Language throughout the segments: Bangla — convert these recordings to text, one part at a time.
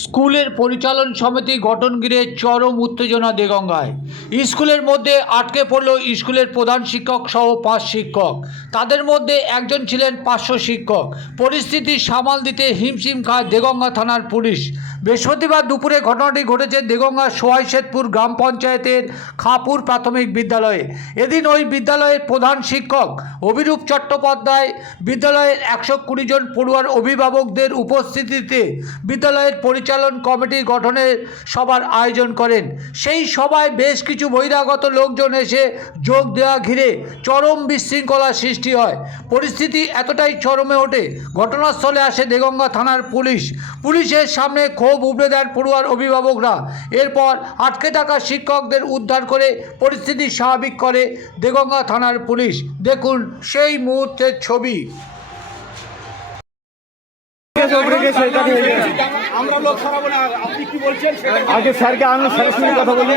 স্কুলের পরিচালন সমিতি গঠন ঘিরে চরম উত্তেজনা দেগঙ্গায়। স্কুলের মধ্যে আটকে পড়ল স্কুলের প্রধান শিক্ষক সহ 5 শিক্ষক। তাদের মধ্যে একজন ছিলেন পার্শ্ব শিক্ষক। পরিস্থিতি সামাল দিতে হিমশিম খায় দেগঙ্গা থানার পুলিশ। বৃহস্পতিবার দুপুরে ঘটনাটি ঘটেছে দেগঙ্গা সোহাইশেদপুর গ্রাম পঞ্চায়েতের খাপুর প্রাথমিক বিদ্যালয়ে। এদিন ওই বিদ্যালয়ের প্রধান শিক্ষক অভিরূপ চট্টোপাধ্যায় বিদ্যালয়ের 120 জন পড়ুয়ার অভিভাবকদের উপস্থিতিতে বিদ্যালয়ের পরিচালন কমিটি গঠনের সভার আয়োজন করেন। সেই সভায় বেশ কিছু বহিরাগত লোকজন এসে যোগ দেওয়া ঘিরে চরম বিশৃঙ্খলা সৃষ্টি হয়। পরিস্থিতি এতটাই চরমে ওঠে, ঘটনাস্থলে আসে দেগঙ্গা থানার পুলিশ। পুলিশের সামনে ক্ষোভ উগড়ে দেন পড়ুয়ার অভিভাবকরা। এরপর আটকে থাকা শিক্ষকদের উদ্ধার করে পরিস্থিতি স্বাভাবিক করে দেগঙ্গা থানার পুলিশ। দেখুন সেই মুহূর্তের ছবি। আমরা লোক সরাবো না, আপনি কি বলছেন আগে স্যারকে আনুন, স্যারের সঙ্গে কথা বলি।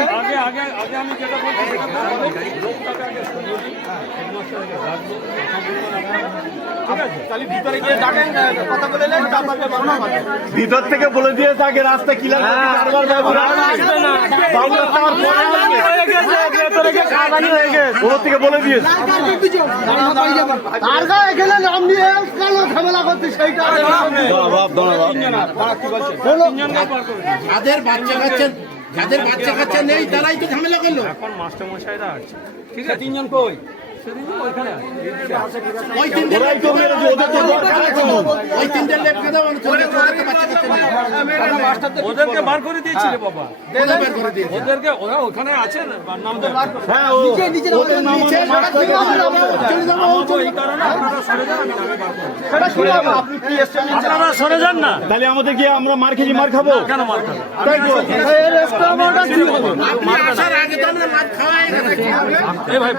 আগে আমি যেটা বলছি ভিতর থেকে বলে দিয়েছে আগে রাস্তা ক্লিয়ার থেকে বলে দিয়েছে যাদের বাচ্চা কাচ্চা নেই তারাই তো ঝামেলা করলো। এখন মাস্টারমশাইরা আছে, ঠিক আছে? তিনজন কই? ওদেরকে বার করে দিয়েছি রে বাবা, ওদেরকে ওরা ওখানে আছে, নাম আপনারা সরে যান না, তাহলে আমাদের গিয়ে আমরা মার খেয়ে মার খাবো কেন মার খাবো? আগে তো আমরা মাছ খাওয়াই গেছে। ভাই